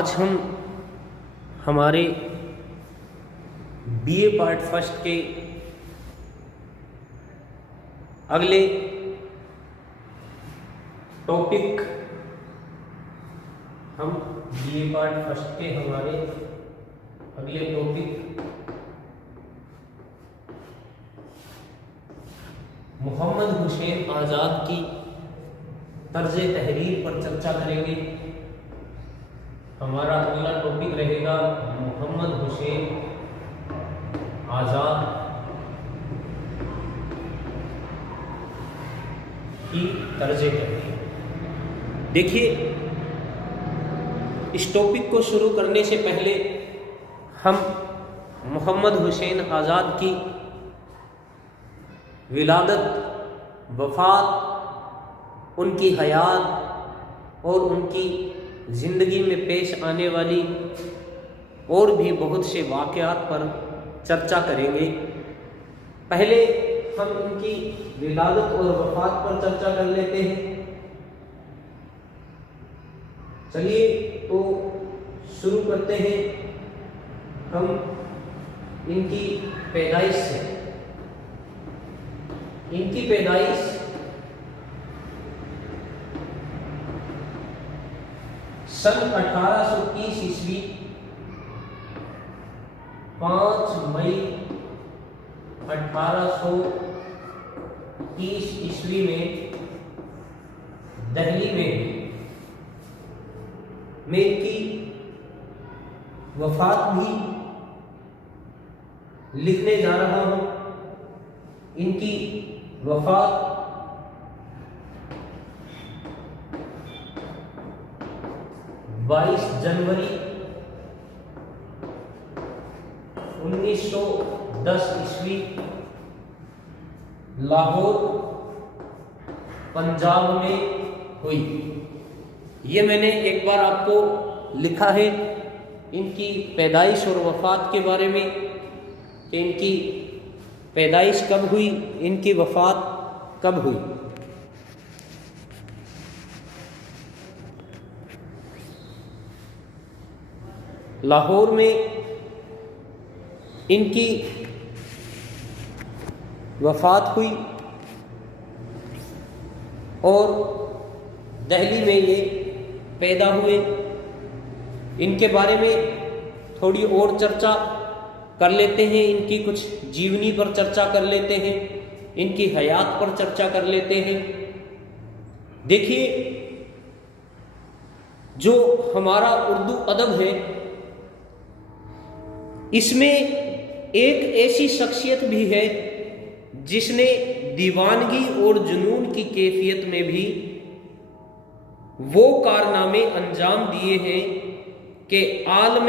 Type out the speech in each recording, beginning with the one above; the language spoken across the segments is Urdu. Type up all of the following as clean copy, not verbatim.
آج ہم ہمارے بی اے پارٹ فرسٹ کے اگلے topic B A part first کے ہمارے اگلے ٹاپک محمد حسین آزاد کی طرز تحریر پر چرچا کریں گے۔ ہمارا اگلا ٹاپک رہے گا محمد حسین آزاد کی طرز تحریر۔ دیکھیے، اس ٹاپک کو شروع کرنے سے پہلے ہم محمد حسین آزاد کی ولادت، وفات، ان کی حیات اور ان کی زندگی میں پیش آنے والی اور بھی بہت سے واقعات پر چرچا کریں گے۔ پہلے ہم ان کی ولادت اور وفات پر چرچا کر لیتے ہیں۔ چلیے تو شروع کرتے ہیں ہم ان کی پیدائش سے۔ ان کی پیدائش 1830 عیسوی 5 مئی 1830 عیسوی میں دہلی میں ان کی وفات بھی لکھنے جا رہا ہوں۔ ان کی وفات 22 جنوری 1910 عیسوی لاہور، پنجاب میں ہوئی۔ یہ میں نے ایک بار آپ کو لکھا ہے ان کی پیدائش اور وفات کے بارے میں کہ ان کی پیدائش کب ہوئی، ان کی وفات کب ہوئی۔ لاہور میں ان کی وفات ہوئی اور دہلی میں یہ پیدا ہوئے۔ ان کے بارے میں تھوڑی اور چرچا کر لیتے ہیں، ان کی کچھ جیونی پر چرچا کر لیتے ہیں، ان کی حیات پر چرچا کر لیتے ہیں۔ دیکھیے، جو ہمارا اردو ادب ہے، اس میں ایک ایسی شخصیت بھی ہے جس نے دیوانگی اور جنون کی کیفیت میں بھی وہ کارنامے انجام دیے ہیں کہ عالم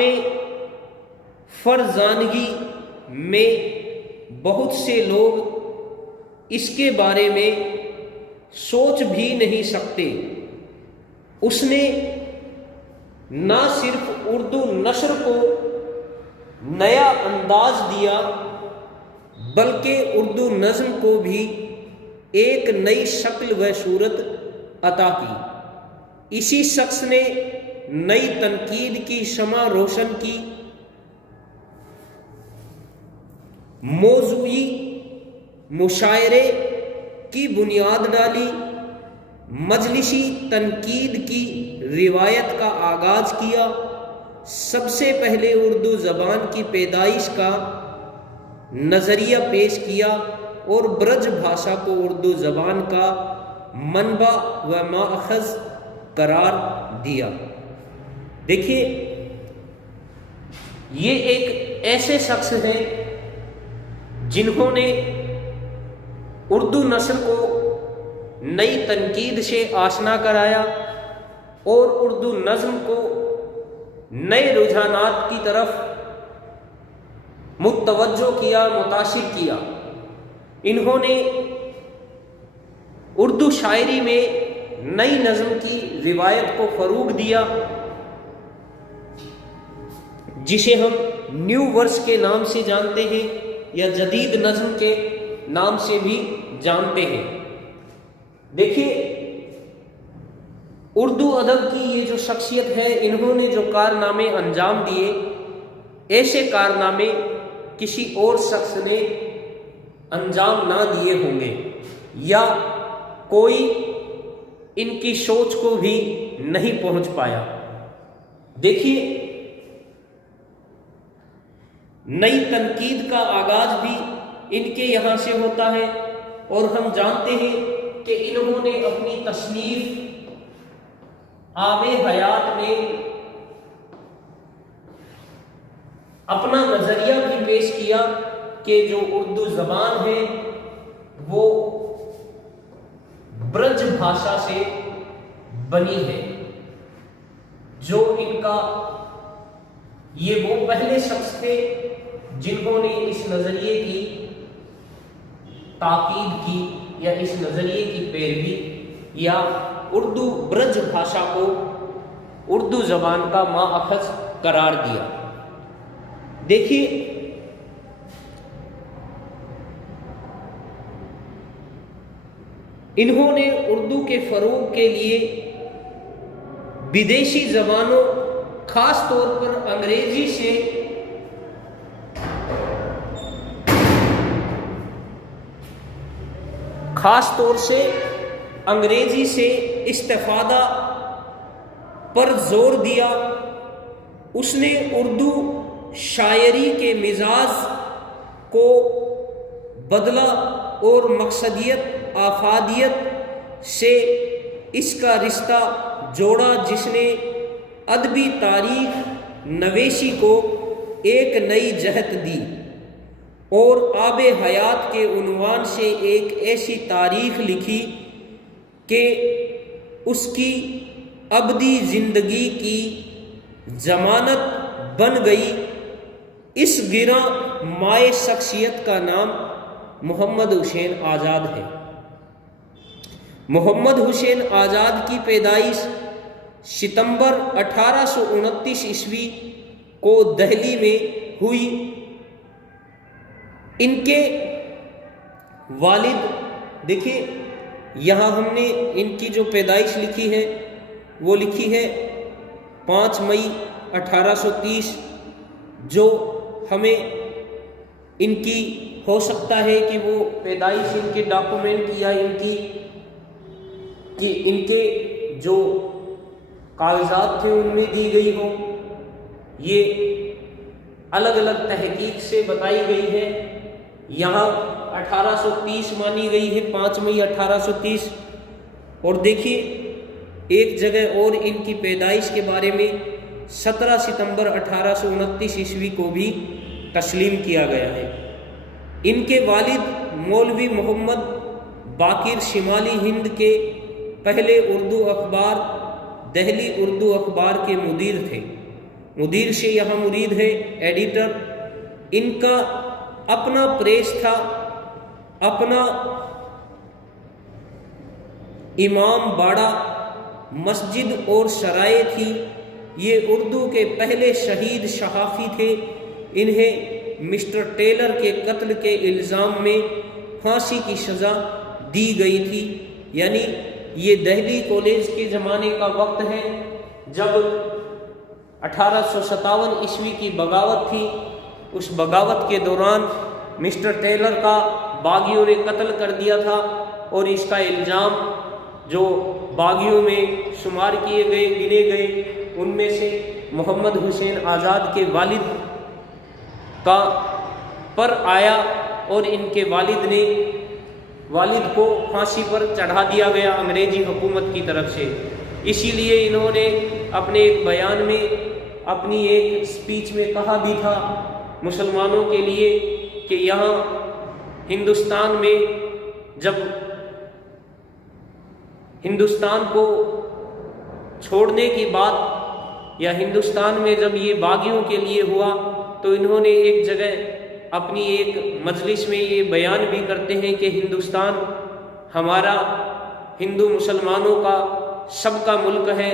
فرزانگی میں بہت سے لوگ اس کے بارے میں سوچ بھی نہیں سکتے۔ اس نے نہ صرف اردو نثر کو نیا انداز دیا بلکہ اردو نظم کو بھی ایک نئی شکل و صورت عطا کی۔ اسی شخص نے نئی تنقید کی شمع روشن کی، موضوعی مشاعرے کی بنیاد ڈالی، مجلسی تنقید کی روایت کا آغاز کیا، سب سے پہلے اردو زبان کی پیدائش کا نظریہ پیش کیا اور برج بھاشا کو اردو زبان کا منبع و ماخذ قرار دیا۔ دیکھیے، یہ ایک ایسے شخص ہیں جنہوں نے اردو نثر کو نئی تنقید سے آشنا کرایا اور اردو نظم کو نئے رجحانات کی طرف متوجہ کیا، متاثر کیا۔ انہوں نے اردو شاعری میں نئی نظم کی روایت کو فروغ دیا، جسے ہم نیو ورس کے نام سے جانتے ہیں یا جدید نظم کے نام سے بھی جانتے ہیں۔ دیکھیے، اردو ادب کی یہ جو شخصیت ہے، انہوں نے جو کارنامے انجام دیے، ایسے کارنامے کسی اور شخص نے انجام نہ دیے ہوں گے، یا کوئی ان کی سوچ کو بھی نہیں پہنچ پایا۔ دیکھیے، نئی تنقید کا آغاز بھی ان کے یہاں سے ہوتا ہے، اور ہم جانتے ہیں کہ انہوں نے اپنی تصنیف آب حیات میں اپنا نظریہ بھی پیش کیا کہ جو اردو زبان ہے وہ برج بھاشا سے بنی ہے۔ جو ان کا یہ وہ پہلے شخص تھے جنہوں نے اس نظریے کی تاکید کی، یا اس نظریے کی پیروی، یا اردو برج بھاشا کو اردو زبان کا ماخذ قرار دیا۔ دیکھیے، انہوں نے اردو کے فروغ کے لیے بدیشی زبانوں، خاص طور پر انگریزی سے استفادہ پر زور دیا۔ اس نے اردو شاعری کے مزاج کو بدلا اور مقصدیت آفادیت سے اس کا رشتہ جوڑا، جس نے ادبی تاریخ نویسی کو ایک نئی جہت دی، اور آب حیات کے عنوان سے ایک ایسی تاریخ لکھی کہ اس کی ابدی زندگی کی ضمانت بن گئی۔ اس گراں مائع شخصیت کا نام محمد حسین آزاد ہے۔ محمد حسین آزاد کی پیدائش ستمبر 1829 عیسوی کو دہلی میں ہوئی۔ ان کے والد، دیکھیے یہاں ہم نے ان کی جو پیدائش لکھی ہے وہ لکھی ہے 5 مئی 1830، جو ہمیں ان کی ہو سکتا ہے کہ وہ پیدائش ان کے ڈاکومنٹ یا ان کے جو کاغذات تھے ان میں دی گئی ہو، یہ الگ الگ تحقیق سے بتائی گئی ہے۔ یہاں 1830 مانی گئی ہے، 5 مئی 1830، اور دیکھیے ایک جگہ اور ان کی پیدائش کے بارے میں 17 ستمبر 1829 عیسوی کو بھی تسلیم کیا گیا ہے۔ ان کے والد مولوی محمد باقر شمالی ہند کے پہلے اردو اخبار دہلی اردو اخبار کے مدیر تھے۔ مدیر سے یہاں مرید ہے ایڈیٹر۔ ان کا اپنا پریس تھا، اپنا امام باڑہ، مسجد اور سرائے تھی۔ یہ اردو کے پہلے شہید صحافی تھے۔ انہیں مسٹر ٹیلر کے قتل کے الزام میں پھانسی کی سزا دی گئی تھی۔ یعنی یہ دہلی کالج کے زمانے کا وقت ہے جب 1857 عیسوی کی بغاوت تھی۔ اس بغاوت کے دوران مسٹر ٹیلر کا باغیوں نے قتل کر دیا تھا، اور اس کا الزام جو باغیوں میں شمار کیے گئے گنے گئے ان میں سے محمد حسین آزاد کے والد کا پر آیا، اور ان کے والد کو پھانسی پر چڑھا دیا گیا انگریزی حکومت کی طرف سے۔ اسی لیے انہوں نے اپنے ایک بیان میں، اپنی ایک اسپیچ میں کہا بھی تھا مسلمانوں کے لیے کہ یہاں ہندوستان میں جب ہندوستان کو چھوڑنے کی بات، یا ہندوستان میں جب یہ باغیوں کے لیے ہوا، تو انہوں نے ایک جگہ اپنی ایک مجلس میں یہ بیان بھی کرتے ہیں کہ ہندوستان ہمارا ہندو مسلمانوں کا سب کا ملک ہے،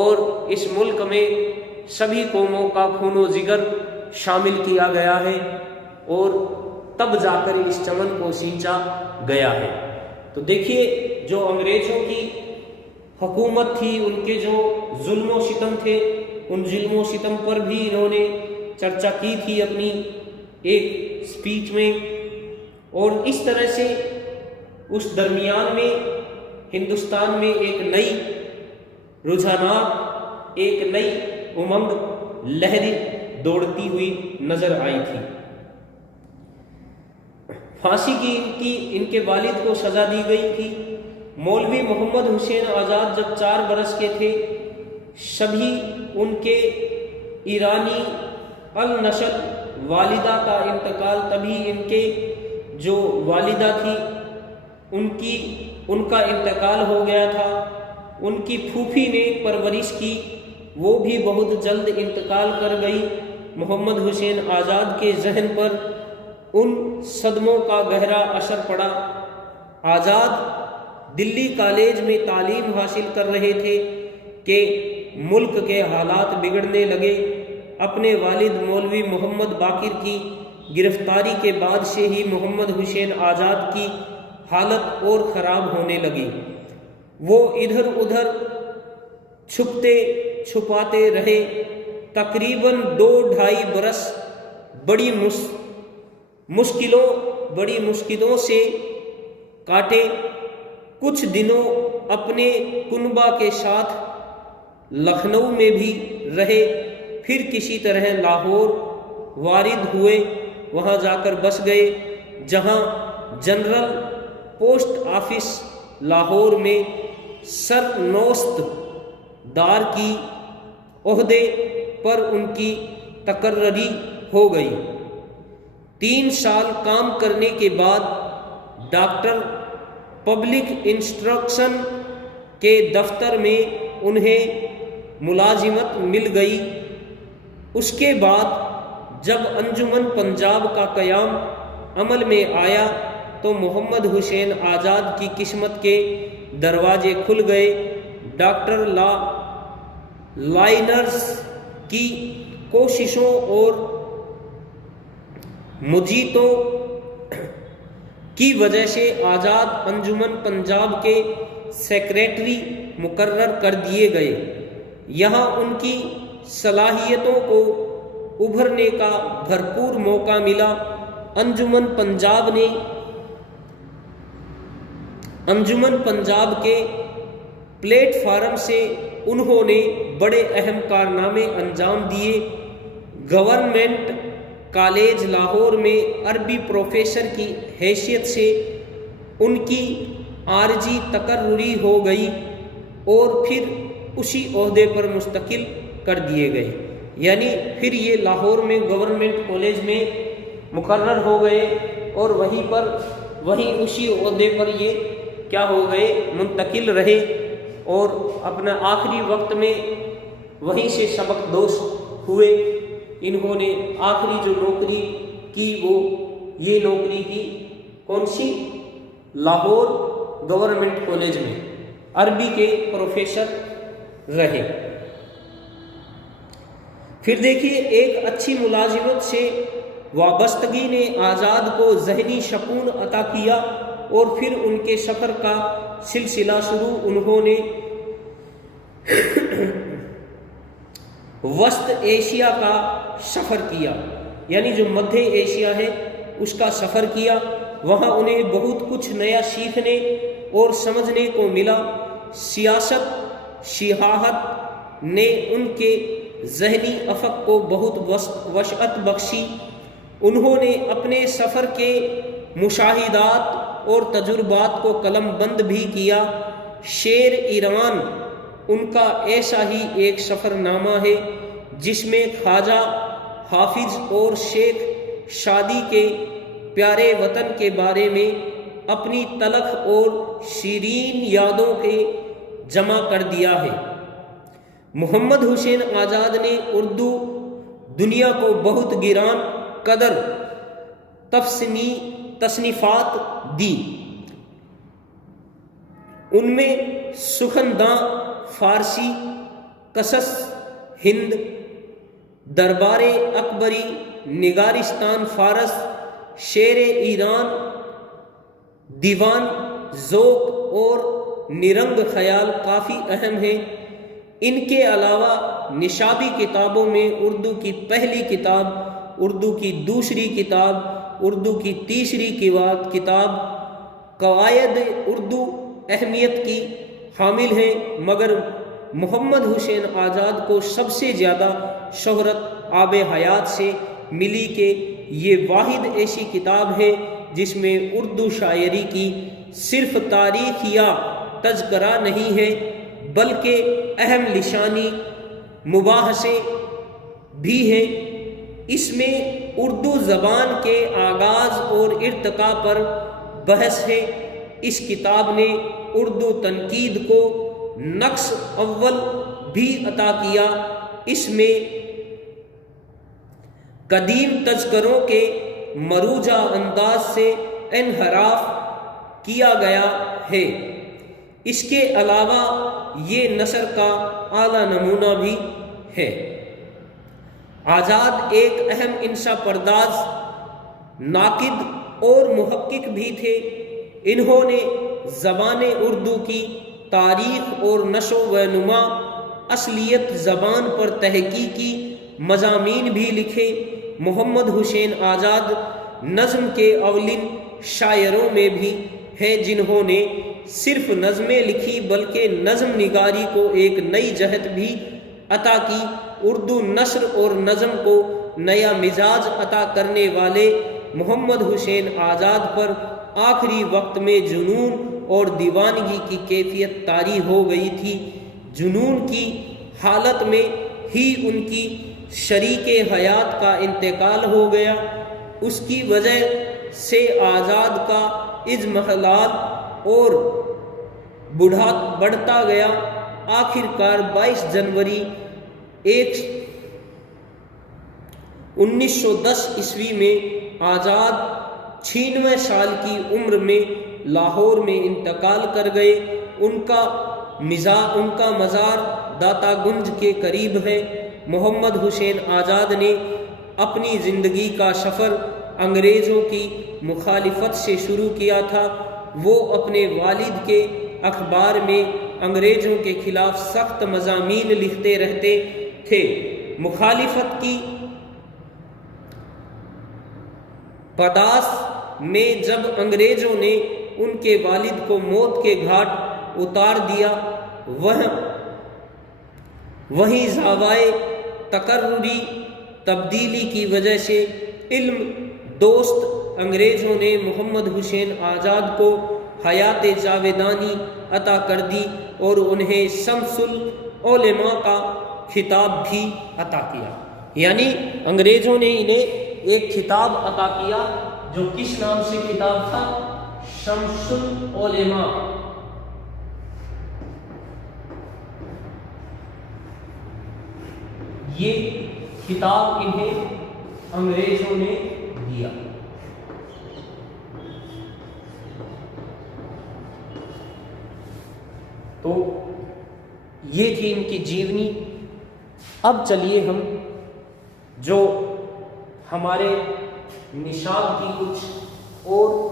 اور اس ملک میں سبھی قوموں کا خون و جگر شامل کیا گیا ہے، اور تب جا کر اس چمن کو سینچا گیا ہے۔ تو دیکھیے جو انگریزوں کی حکومت تھی، ان کے جو ظلم و ستم تھے، ان ظلم و ستم پر بھی انہوں نے چرچا کی تھی اپنی ایک اسپیچ میں. اور اس طرح سے اس درمیان میں ہندوستان میں ایک نئی رجحانات، ایک نئی امنگ لہر دوڑتی ہوئی نظر آئی تھی. پھانسی کی ان کے والد کو سزا دی گئی تھی. مولوی محمد حسین آزاد جب 4 برس کے تھے، سبھی ان کے ایرانی النسل والدہ کا انتقال، تبھی ان کے جو والدہ تھی ان کا انتقال ہو گیا تھا. ان کی پھوپھی نے پرورش کی، وہ بھی بہت جلد انتقال کر گئی. محمد حسین آزاد کے ذہن پر ان صدموں کا گہرا اثر پڑا. آزاد دلی کالج میں تعلیم حاصل کر رہے تھے کہ ملک کے حالات بگڑنے لگے. اپنے والد مولوی محمد باقر کی گرفتاری کے بعد سے ہی محمد حسین آزاد کی حالت اور خراب ہونے لگی. وہ ادھر ادھر چھپتے چھپاتے رہے. تقریباً 2-2.5 برس بڑی مشکلوں سے کاٹے. کچھ دنوں اپنے کنبہ کے ساتھ لکھنؤ میں بھی رہے، پھر کسی طرح لاہور وارد ہوئے. وہاں جا کر بس گئے، جہاں جنرل پوسٹ آفس لاہور میں سر نوست دار کی عہدے پر ان کی تقرری ہو گئی. 3 سال کام کرنے کے بعد ڈاکٹر پبلک انسٹرکشن کے دفتر میں انہیں ملازمت مل گئی. اس کے بعد جب انجمن پنجاب کا قیام عمل میں آیا تو محمد حسین آزاد کی قسمت کے دروازے کھل گئے. ڈاکٹر لائنرز کی کوششوں اور مجیتوں کی وجہ سے آزاد انجمن پنجاب کے سیکریٹری مقرر کر دیے گئے. یہاں ان کی صلاحیتوں کو ابھرنے کا بھرپور موقع ملا. انجمن پنجاب کے پلیٹ فارم سے انہوں نے بڑے اہم کارنامے انجام دیے. گورنمنٹ کالج لاہور میں عربی پروفیسر کی حیثیت سے ان کی عارضی تقرری ہو گئی اور پھر اسی عہدے پر مستقل کر دیے گئے. یعنی پھر یہ لاہور میں گورنمنٹ کالج میں مقرر ہو گئے اور وہیں اسی عہدے پر یہ کیا ہو گئے، منتقل رہے اور اپنا آخری وقت میں وہیں سے سبق دوش ہوئے. انہوں نے آخری جو نوکری کی وہ یہ نوکری کی کون سی؟ لاہور گورنمنٹ کالج میں عربی کے پروفیسر رہے. پھر دیکھیے، ایک اچھی ملازمت سے وابستگی نے آزاد کو ذہنی سکون عطا کیا اور پھر ان کے سفر کا سلسلہ شروع. انہوں نے وسط ایشیا کا سفر کیا، یعنی جو مدھیہ ایشیا ہے اس کا سفر کیا. وہاں انہیں بہت کچھ نیا سیکھنے اور سمجھنے کو ملا. سیاحت نے ان کے ذہنی افق کو بہت وسعت بخشی. انہوں نے اپنے سفر کے مشاہدات اور تجربات کو قلم بند بھی کیا. شیر ایران ان کا ایسا ہی ایک سفر نامہ ہے جس میں خواجہ حافظ اور شیخ شادی کے پیارے وطن کے بارے میں اپنی تلخ اور شیرین یادوں کے جمع کر دیا ہے. محمد حسین آزاد نے اردو دنیا کو بہت گران قدر تصنیفات دی. ان میں سخنداں فارسی، قصص ہند، دربار اکبری، نگارستان فارس، شیر ایران، دیوان ذوق اور نرنگ خیال کافی اہم ہیں۔ ان کے علاوہ نصابی کتابوں میں اردو کی پہلی کتاب، اردو کی دوسری کتاب، اردو کی تیسری کتاب قواعد اردو اہمیت کی حامل ہیں، مگر محمد حسین آزاد کو سب سے زیادہ شہرت آب حیات سے ملی کہ یہ واحد ایسی کتاب ہے جس میں اردو شاعری کی صرف تاریخ یا تذکرہ نہیں ہے بلکہ اہم لسانی مباحثے بھی ہیں۔ اس میں اردو زبان کے آغاز اور ارتقاء پر بحث ہے۔ اس کتاب نے اردو تنقید کو نقش اول بھی عطا کیا۔ اس میں قدیم تذکروں کے مروجہ انداز سے انحراف کیا گیا ہے۔ اس کے علاوہ یہ نثر کا اعلیٰ نمونہ بھی ہے۔ آزاد ایک اہم انشا پرداز، ناقد اور محقق بھی تھے۔ انہوں نے زبان اردو کی تاریخ اور نشو و نما، اصلیت زبان پر تحقیقی مضامین بھی لکھے۔ محمد حسین آزاد نظم کے اولین شاعروں میں بھی ہیں جنہوں نے صرف نظمیں لکھی بلکہ نظم نگاری کو ایک نئی جہت بھی عطا کی۔ اردو نثر اور نظم کو نیا مزاج عطا کرنے والے محمد حسین آزاد پر آخری وقت میں جنون اور دیوانگی کی کیفیت طاری ہو گئی تھی۔ جنون کی حالت میں ہی ان کی شریک حیات کا انتقال ہو گیا۔ اس کی وجہ سے آزاد کا اضمحلال اور بڑھتا گیا۔ آخر کار 22 جنوری 1910 عیسوی میں آزاد 96 سال کی عمر میں لاہور میں انتقال کر گئے۔ ان کا مزار داتا گنج کے قریب ہے۔ محمد حسین آزاد نے اپنی زندگی کا سفر انگریزوں کی مخالفت سے شروع کیا تھا۔ وہ اپنے والد کے اخبار میں انگریزوں کے خلاف سخت مضامین لکھتے رہتے تھے۔ مخالفت کی پاداش میں جب انگریزوں نے ان کے والد کو موت کے گھاٹ اتار دیا، وہیں زاویہ تقرری تبدیلی کی وجہ سے علم دوست انگریزوں نے محمد حسین آزاد کو حیات جاویدانی عطا کر دی اور انہیں شمس العلماء کا خطاب بھی عطا کیا۔ یعنی انگریزوں نے انہیں ایک خطاب عطا کیا جو کس نام سے خطاب تھا؟ شمس العلماء۔ یہ خطاب انہیں انگریزوں نے دیا۔ تو یہ تھی ان کی جیونی۔ اب چلیے ہم جو ہمارے نصاب کی کچھ اور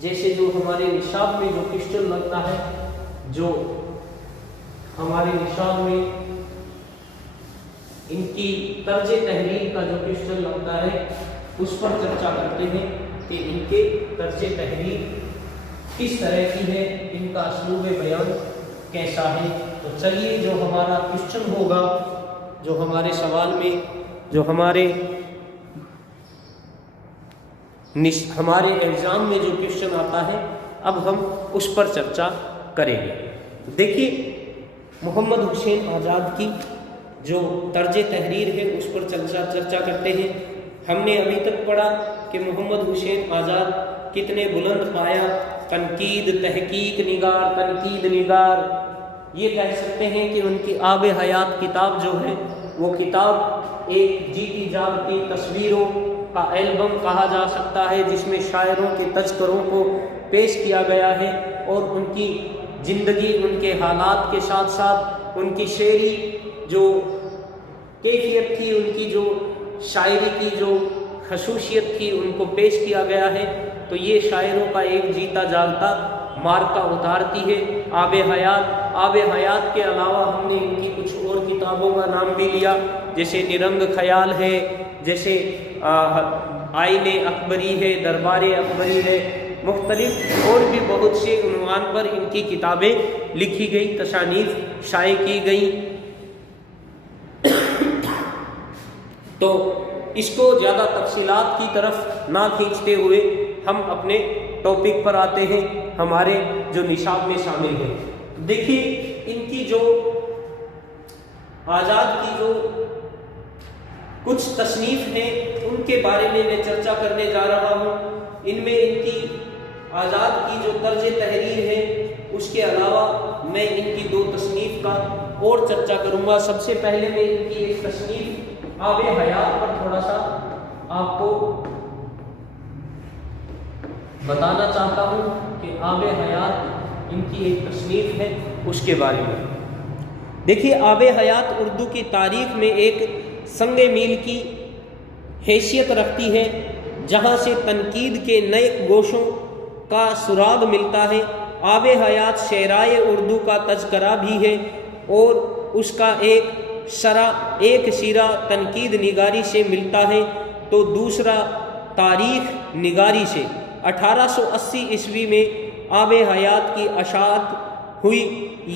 جیسے جو ہمارے نصاب میں جو کوسچن لگتا ہے، جو ہمارے نصاب میں ان کی طرز تحریر کا جو کوسچن لگتا ہے اس پر چرچا کرتے ہیں کہ ان کے طرز تحریر کس طرح کی ہے، ان کا اسلوب بیان کیسا ہے۔ تو چلیے جو ہمارا کوسچن ہوگا، جو ہمارے سوال میں جو ہمارے ایگزام میں جو کوسچن آتا ہے، اب ہم اس پر چرچا کریں گے۔ دیکھیے محمد حسین آزاد کی جو طرز تحریر ہے اس پر چرچا کرتے ہیں۔ ہم نے ابھی تک پڑھا کہ محمد حسین آزاد کتنے بلند پایا تنقید تحقیق نگار تنقید نگار، یہ کہہ سکتے ہیں کہ ان کی آب حیات کتاب جو ہے وہ کتاب ایک جیتی جاگتی تصویروں کا البم کہا جا سکتا ہے، جس میں شاعروں کے تذکروں کو پیش کیا گیا ہے اور ان کی زندگی، ان کے حالات کے ساتھ ساتھ ان کی شعری جو کیفیت تھی، ان کی جو شاعری کی جو خصوصیت تھی، ان کو پیش کیا گیا ہے۔ تو یہ شاعروں کا ایک جیتا جاگتا مارکا اتارتی ہے۔ آب حیات کے علاوہ ہم نے ان کی کچھ اور کتابوں کا نام بھی لیا، جیسے نرنگ خیال ہے، جیسے آئین اکبری ہے، دربار اکبری ہے، مختلف اور بھی بہت سے عنوان پر ان کی کتابیں لکھی گئی، تصانیف شائع کی گئیں۔ تو اس کو زیادہ تفصیلات کی طرف نہ کھینچتے ہوئے ہم اپنے ٹاپک پر آتے ہیں، ہمارے جو نصاب میں شامل ہے۔ دیکھیے ان کی جو آزاد کی جو کچھ تصنیف ہیں ان کے بارے میں چرچا کرنے جا رہا ہوں۔ ان میں ان کی آزاد کی جو طرز تحریر ہے، اس کے علاوہ میں ان کی 2 تصنیف کا اور چرچا کروں گا۔ سب سے پہلے میں ان کی ایک تصنیف آب حیات پر تھوڑا سا آپ کو بتانا چاہتا ہوں کہ آب حیات ان کی ایک تصنیف ہے، اس کے بارے میں دیکھیے۔ آب حیات اردو کی تاریخ میں ایک سنگ میل کی حیثیت رکھتی ہے، جہاں سے تنقید کے نئے گوشوں کا سراغ ملتا ہے۔ آب حیات شعرائے اردو کا تذکرہ بھی ہے اور اس کا ایک سیرہ تنقید نگاری سے ملتا ہے تو دوسرا تاریخ نگاری سے۔ 1880 عیسوی میں آب حیات کی اشاعت ہوئی۔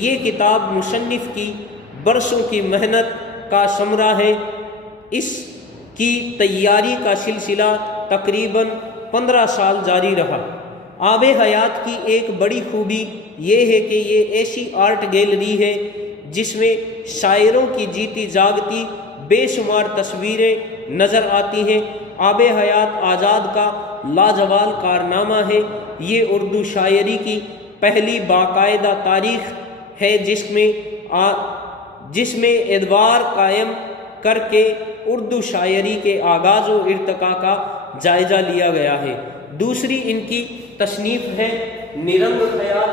یہ کتاب مصنف کی برسوں کی محنت کا ثمرہ ہے۔ اس کی تیاری کا سلسلہ تقریباً 15 سال جاری رہا۔ آب حیات کی ایک بڑی خوبی یہ ہے کہ یہ ایسی آرٹ گیلری ہے جس میں شاعروں کی جیتی جاگتی بے شمار تصویریں نظر آتی ہیں۔ آب حیات آزاد کا لاجوال کارنامہ ہے۔ یہ اردو شاعری کی پہلی باقاعدہ تاریخ ہے جس میں ادوار قائم کر کے اردو شاعری کے آغاز و ارتقاء کا جائزہ لیا گیا ہے۔ دوسری ان کی تصنیف ہے نرنگ خیال،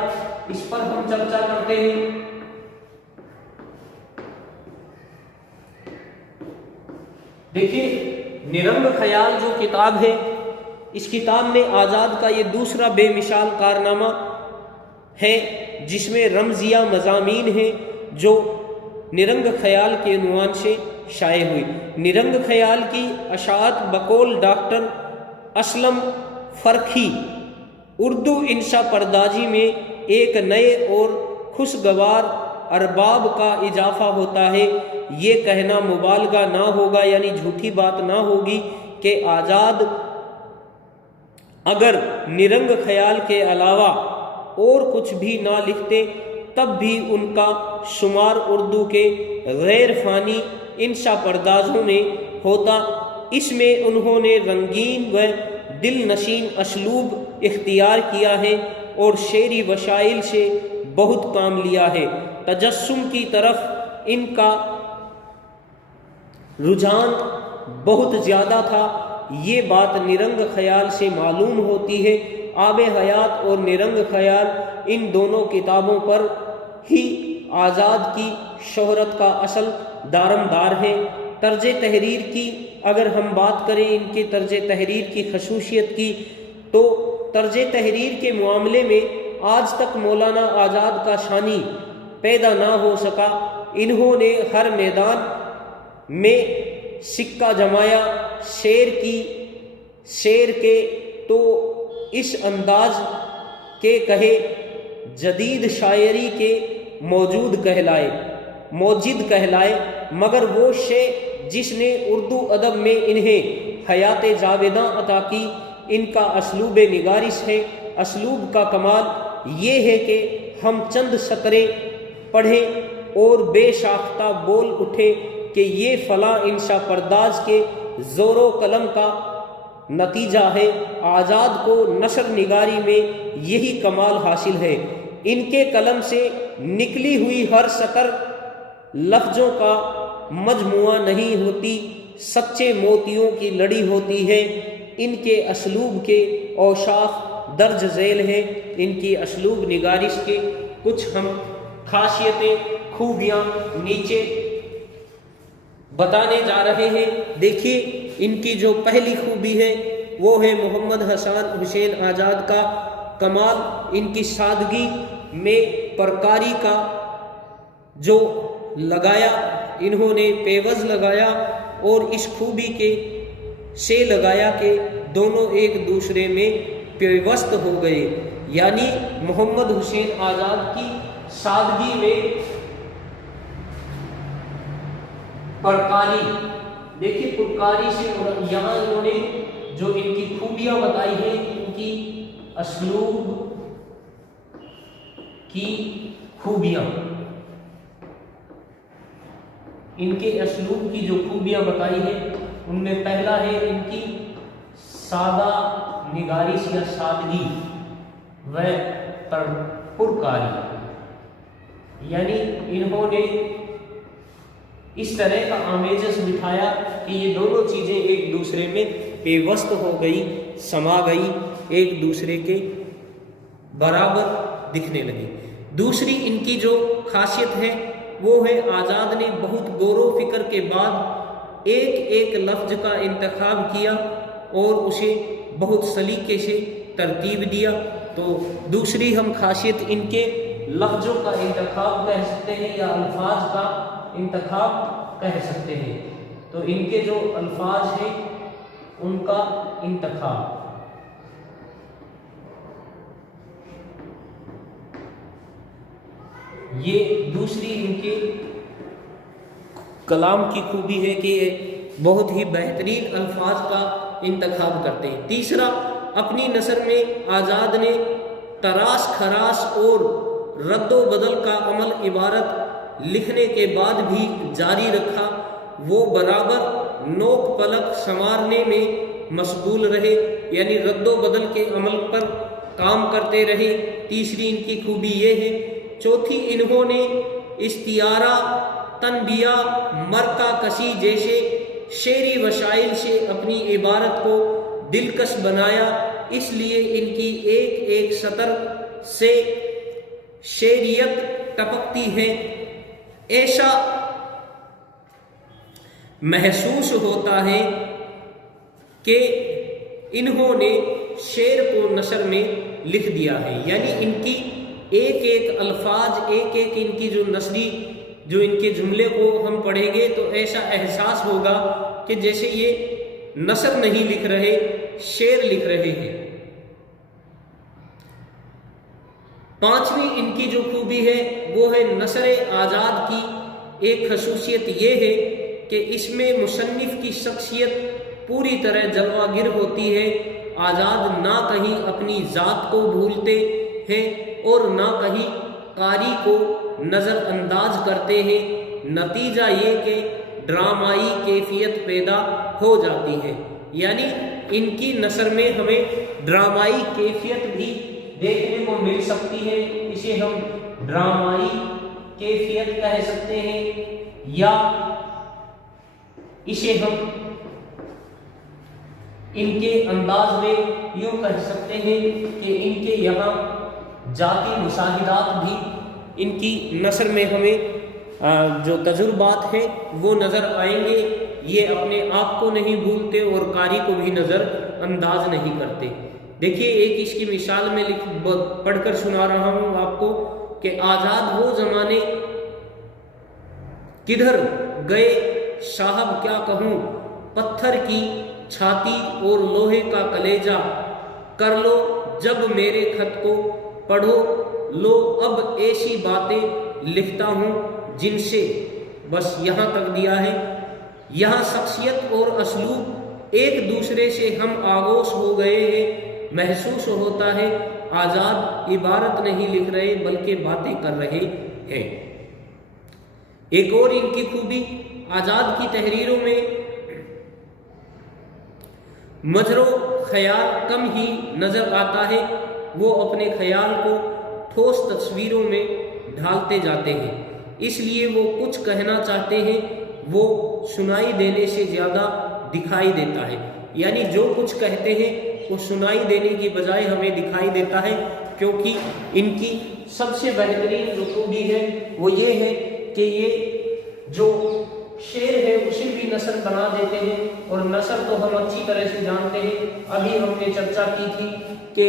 اس پر ہم چرچا کرتے ہیں۔ دیکھیے نرنگ خیال جو کتاب ہے، اس کتاب میں آزاد کا یہ دوسرا بے مثال کارنامہ ہے جس میں رمزیہ مضامین ہیں جو نرنگ خیال کے عنوان سے شائع ہوئی۔ نرنگ خیال کی اشاعت بقول ڈاکٹر اسلم فرخی اردو انشا پردازی میں ایک نئے اور خوشگوار ارباب کا اضافہ ہوتا ہے۔ یہ کہنا مبالغہ نہ ہوگا، یعنی جھوٹی بات نہ ہوگی کہ آزاد اگر نرنگ خیال کے علاوہ اور کچھ بھی نہ لکھتے تب بھی ان کا شمار اردو کے غیر فانی انشا پردازوں میں ہوتا۔ اس میں انہوں نے رنگین و دل نشین اسلوب اختیار کیا ہے اور شعری وسائل سے بہت کام لیا ہے۔ تجسم کی طرف ان کا رجحان بہت زیادہ تھا۔ یہ بات نرنگ خیال سے معلوم ہوتی ہے۔ آب حیات اور نرنگ خیال ان دونوں کتابوں پر ہی آزاد کی شہرت کا اصل دارمدار ہے۔ طرز تحریر کی اگر ہم بات کریں، ان کے طرز تحریر کی خصوصیت کی، تو طرز تحریر کے معاملے میں آج تک مولانا آزاد کا ثانی پیدا نہ ہو سکا۔ انہوں نے ہر میدان میں سکہ جمایا۔ شعر کے تو اس انداز کے کہے جدید شاعری کے موجد کہلائے، مگر وہ شے جس نے اردو ادب میں انہیں حیات جاویداں عطا کی، ان کا اسلوب نگارش ہے۔ اسلوب کا کمال یہ ہے کہ ہم چند سطریں پڑھیں اور بے ساختہ بول اٹھے کہ یہ فلاں انشا پرداز کے زور و قلم کا نتیجہ ہے۔ آزاد کو نثر نگاری میں یہی کمال حاصل ہے۔ ان کے قلم سے نکلی ہوئی ہر سطر لفظوں کا مجموعہ نہیں ہوتی، سچے موتیوں کی لڑی ہوتی ہے۔ ان کے اسلوب کے اوصاف درج ذیل ہیں۔ ان کی اسلوب نگارش کے کچھ ہم خاصیتیں، خوبیاں نیچے بتانے جا رہے ہیں۔ دیکھیے ان کی جو پہلی خوبی ہے وہ ہے محمد حسن حسین آزاد کا کمال۔ ان کی سادگی میں پرکاری کا جو لگایا انہوں نے پیوز لگایا اور اس خوبی کے سے لگایا کہ دونوں ایک دوسرے میں پیوست ہو گئے، یعنی محمد حسین آزاد کی سادگی میں پرکاری، دیکھیے پرکاری سے یہاں انہوں نے جو ان کی خوبیاں بتائی ہیں، ان کی اسلوب کی خوبیاں، ان کے اسلوب کی جو خوبیاں بتائی ہیں ان میں پہلا ہے ان کی سادہ نگارش یا سادگی و پرکاری، یعنی انہوں نے اس طرح کا آمیزش بٹھایا کہ یہ دونوں چیزیں ایک دوسرے میں پیوست ہو گئی، سما گئی، ایک دوسرے کے برابر دکھنے لگی۔ دوسری ان کی جو خاصیت ہے وہ ہے آزاد نے بہت غور و فکر کے بعد ایک ایک لفظ کا انتخاب کیا اور اسے بہت سلیقے سے ترتیب دیا۔ تو دوسری ہم خاصیت ان کے لفظوں کا انتخاب کہہ سکتے ہیں یا الفاظ کا انتخاب کہہ سکتے ہیں، تو ان کے جو الفاظ ہیں ان کا انتخاب۔ یہ دوسری ان کے کلام کی خوبی ہے کہ یہ بہت ہی بہترین الفاظ کا انتخاب کرتے ہیں۔ تیسرا، اپنی نثر میں آزاد نے تراس کھراس اور رد و بدل کا عمل عبارت لکھنے کے بعد بھی جاری رکھا، وہ برابر نوک پلک سنوارنے میں مشغول رہے، یعنی رد و بدل کے عمل پر کام کرتے رہے۔ تیسری ان کی خوبی یہ ہے۔ چوتھی، انہوں نے استعارہ، تنبیہ، مرکہ کشی جیسے شعری وسائل سے اپنی عبارت کو دلکش بنایا، اس لیے ان کی ایک ایک سطر سے شعریت ٹپکتی ہے، ایسا محسوس ہوتا ہے کہ انہوں نے شعر کو نثر میں لکھ دیا ہے، یعنی ان کی ایک ایک الفاظ، ایک ایک ان کی جو نثری جو ان کے جملے کو ہم پڑھیں گے تو ایسا احساس ہوگا کہ جیسے یہ نثر نہیں لکھ رہے، شعر لکھ رہے ہیں۔ پانچویں ان کی جو خوبی ہے وہ ہے نثر آزاد کی ایک خصوصیت یہ ہے کہ اس میں مصنف کی شخصیت پوری طرح جلوہ گر ہوتی ہے۔ آزاد نہ کہیں اپنی ذات کو بھولتے ہیں اور نہ کہیں قاری کو نظر انداز کرتے ہیں، نتیجہ یہ کہ ڈرامائی کیفیت پیدا ہو جاتی ہے، یعنی ان کی نثر میں ہمیں ڈرامائی کیفیت بھی دیکھنے کو مل سکتی ہے، اسے ہم ڈرامائی کیفیت کہہ سکتے ہیں یا اسے ہم ان کے انداز میں یوں کہہ سکتے ہیں کہ ان کے یہاں ذاتی مشاہدات بھی ان کی نثر میں ہمیں جو تجربات ہیں وہ نظر آئیں گے، یہ اپنے آپ کو نہیں بھولتے اور قاری کو بھی نظر انداز نہیں کرتے۔ دیکھیے ایک اس کی مثال میں پڑھ کر سنا رہا ہوں آپ کو کہ آزاد وہ زمانے کدھر گئے صاحب کیا کہوں، پتھر کی چھاتی اور لوہے کا کلیجہ، کر لو جب میرے خط کو پڑھو، لو اب ایسی باتیں لکھتا ہوں جن سے، بس یہاں تک دیا ہے۔ یہاں شخصیت اور اسلوب ایک دوسرے سے ہم آغوش ہو گئے ہیں، محسوس ہوتا ہے آزاد عبارت نہیں لکھ رہے بلکہ باتیں کر رہے ہیں۔ ایک اور ان کی خوبی، آزاد کی تحریروں میں مجرو خیال کم ہی نظر آتا ہے، وہ اپنے خیال کو ٹھوس تصویروں میں ڈھالتے جاتے ہیں، اس لیے وہ کچھ کہنا چاہتے ہیں وہ سنائی دینے سے زیادہ دکھائی دیتا ہے، یعنی جو کچھ کہتے ہیں وہ سنائی دینے کی بجائے ہمیں دکھائی دیتا ہے، کیونکہ ان کی سب سے بہترین جو خوبی ہے وہ یہ ہے کہ یہ جو شعر ہے اسے بھی نثر بنا دیتے ہیں، اور نثر تو ہم اچھی طرح سے جانتے ہیں، ابھی ہم نے چرچا کی تھی کہ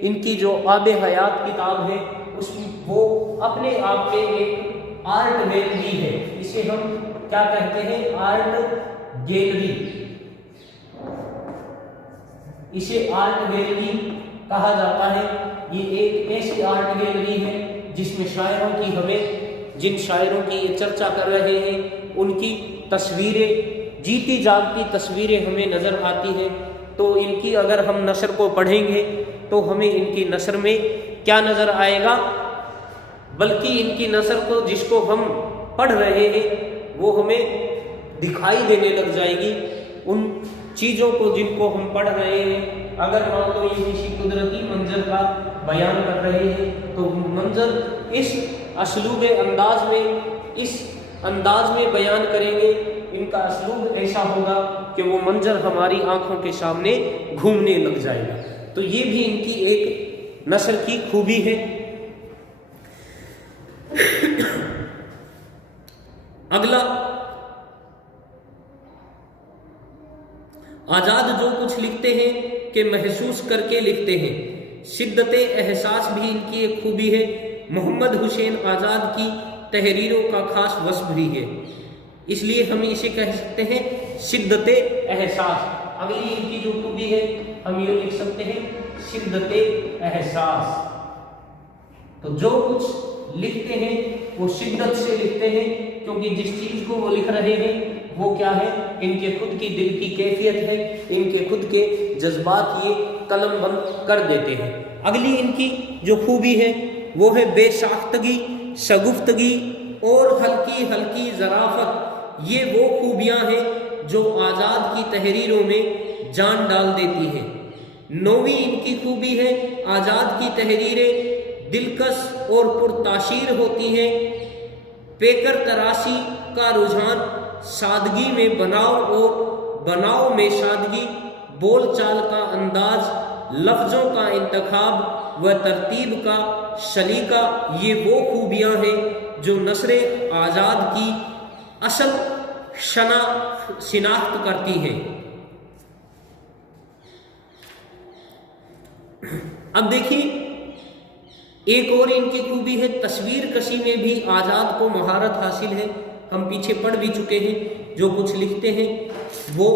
ان کی جو آب حیات کتاب ہے اس وہ اپنے آپ میں ایک آرٹ گیلری ہے. اسے ہم کیا کہتے ہیں؟ Art gallery. اسے آرٹ گیلری کہا جاتا ہے. یہ ایک ایسی آرٹ گیلری ہے جس میں شاعروں کی جن شاعروں کی یہ چرچا کر رہے ہیں ان کی تصویریں، جیتی جاگتی تصویریں ہمیں نظر آتی ہیں. تو ان کی اگر ہم نثر کو پڑھیں گے تو ہمیں ان کی نثر میں کیا نظر آئے گا، بلکہ ان کی نثر کو جس کو ہم پڑھ رہے ہیں وہ ہمیں دکھائی دینے لگ جائے گی. ان چیزوں کو جن کو ہم پڑھ رہے ہیں، اگر مان لو یہ کسی قدرتی منظر کا بیان کر رہے ہیں تو منظر اس اسلوب انداز میں، اس انداز میں بیان کریں گے، ان کا اسلوب ایسا ہوگا کہ وہ منظر ہماری آنکھوں کے سامنے گھومنے لگ جائے گا. تو یہ بھی ان کی ایک نثر کی خوبی ہے. اگلا، آزاد جو کچھ لکھتے ہیں کہ محسوس کر کے لکھتے ہیں. شدت احساس بھی ان کی ایک خوبی ہے. محمد حسین آزاد کی تحریروں کا خاص وصف بھی ہے، اس لیے ہم اسے کہہ سکتے ہیں شدت احساس. اگلی ان کی جو خوبی ہے ہم یہ لکھ سکتے ہیں شدت احساس. تو جو کچھ لکھتے ہیں وہ شدت سے لکھتے ہیں، کیونکہ جس چیز کو وہ لکھ رہے ہیں وہ کیا ہے؟ ان کے خود کی دل کی کیفیت ہے، ان کے خود کے جذبات یہ قلم بند کر دیتے ہیں. اگلی ان کی جو خوبی ہے وہ ہے بے ساختگی، شگفتگی اور ہلکی ہلکی ظرافت. یہ وہ خوبیاں ہیں جو آزاد کی تحریروں میں جان ڈال دیتی ہیں. نویں ان کی خوبی ہے آزاد کی تحریریں دلکش اور پرتاثیر ہوتی ہیں. پیکر تراشی کا رجحان، سادگی میں بناؤ میں سادگی، بول چال کا انداز، لفظوں کا انتخاب و ترتیب کا سلیقہ، یہ وہ خوبیاں ہیں جو نثر آزاد کی اصل شناخت کرتی ہیں. اب دیکھیے ایک اور ان کی خوبی ہے تصویر کشی میں بھی آزاد کو مہارت حاصل ہے. ہم پیچھے پڑھ بھی چکے ہیں، جو کچھ لکھتے ہیں وہ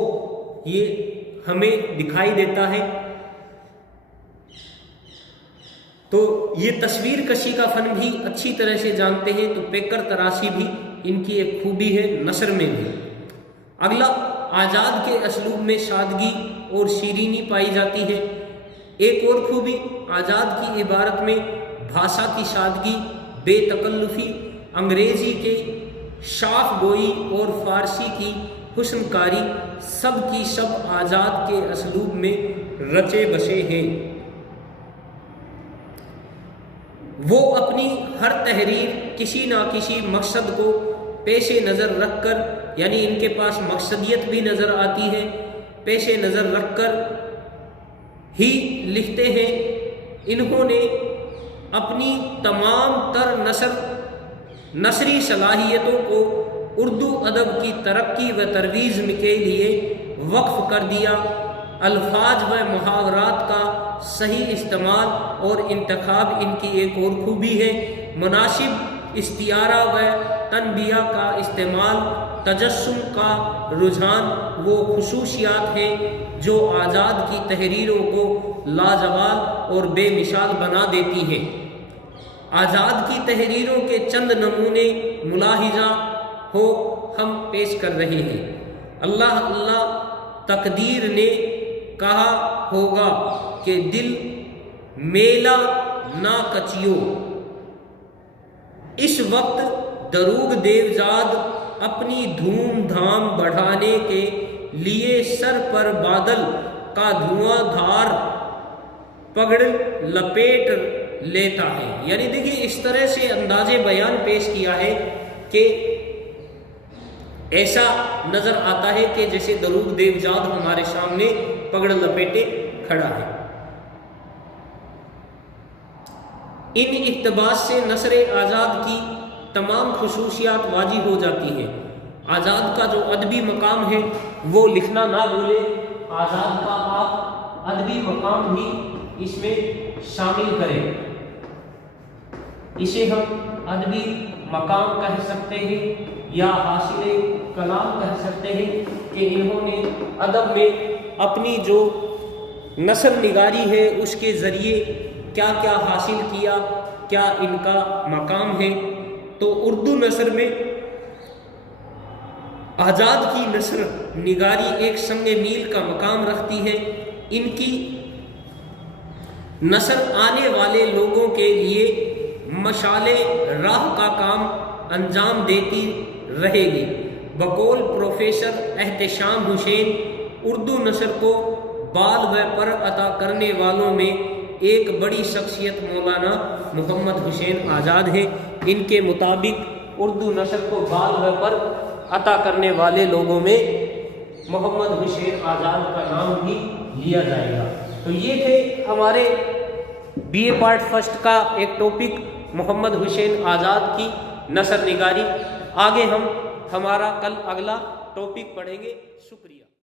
یہ ہمیں دکھائی دیتا ہے. تو یہ تصویر کشی کا فن بھی اچھی طرح سے جانتے ہیں. تو پیکر تراشی بھی ان کی ایک خوبی ہے نثر میں بھی. اگلا، آزاد کے اسلوب میں سادگی اور شیرینی پائی جاتی ہے. ایک اور خوبی آزاد کی عبارت میں بھاشا کی سادگی، بے تکلفی، انگریزی کے شاف گوئی اور فارسی کی حسن کاری، سب کی سب آزاد کے اسلوب میں رچے بسے ہیں. وہ اپنی ہر تحریر کسی نہ کسی مقصد کو پیش نظر رکھ کر، یعنی ان کے پاس مقصدیت بھی نظر آتی ہے، پیش نظر رکھ کر ہی لکھتے ہیں. انہوں نے اپنی تمام تر نثری صلاحیتوں کو اردو ادب کی ترقی و ترویج کے لیے وقف کر دیا. الفاظ و محاورات کا صحیح استعمال اور انتخاب ان کی ایک اور خوبی ہے. مناسب استعارہ و تنبیہ کا استعمال، تجسم کا رجحان وہ خصوصیات ہیں جو آزاد کی تحریروں کو لازوال اور بے مثال بنا دیتی ہیں. آزاد کی تحریروں کے چند نمونے ملاحظہ ہو ہم پیش کر رہے ہیں. اللہ تقدیر نے کہا ہوگا کہ دل میلا نہ کچیو. اس وقت دروگ دیوزاد اپنی دھوم دھام بڑھانے کے لیے سر پر بادل کا دھواں دھار پگڑ لپیٹ لیتا ہے. یعنی دیکھیے اس طرح سے انداز بیان پیش کیا ہے کہ ایسا نظر آتا ہے کہ جیسے دروگ دیوزاد ہمارے سامنے پگڑ لپیٹے کھڑا ہے. ان اقتباس سے نثر آزاد کی تمام خصوصیات واضح ہو جاتی ہیں. آزاد کا جو ادبی مقام ہے وہ لکھنا نہ بھولے. آزاد کا آپ ادبی مقام بھی اس میں شامل کریں. اسے ہم ادبی مقام کہہ سکتے ہیں یا حاصل کلام کہہ سکتے ہیں کہ انہوں نے ادب میں اپنی جو نثر نگاری ہے اس کے ذریعے کیا کیا حاصل کیا، کیا ان کا مقام ہے۔ تو اردو نثر میں آزاد کی نثر نگاری ایک سنگ میل کا مقام رکھتی ہے۔ ان کی نثر آنے والے لوگوں کے لیے مشعل راہ کا کام انجام دیتی رہے گی۔ بقول پروفیسر احتشام حسین، اردو نثر کو بال و پر عطا کرنے والوں میں ایک بڑی شخصیت مولانا محمد حسین آزاد ہے۔ ان کے مطابق اردو نثر کو بال و پر عطا کرنے والے لوگوں میں محمد حسین آزاد کا نام بھی لیا جائے گا۔ تو یہ تھے ہمارے بی اے پارٹ فرسٹ کا ایک ٹاپک، محمد حسین آزاد کی نثر نگاری۔ آگے ہم ہمارا کل اگلا ٹاپک پڑھیں گے۔ شکریہ۔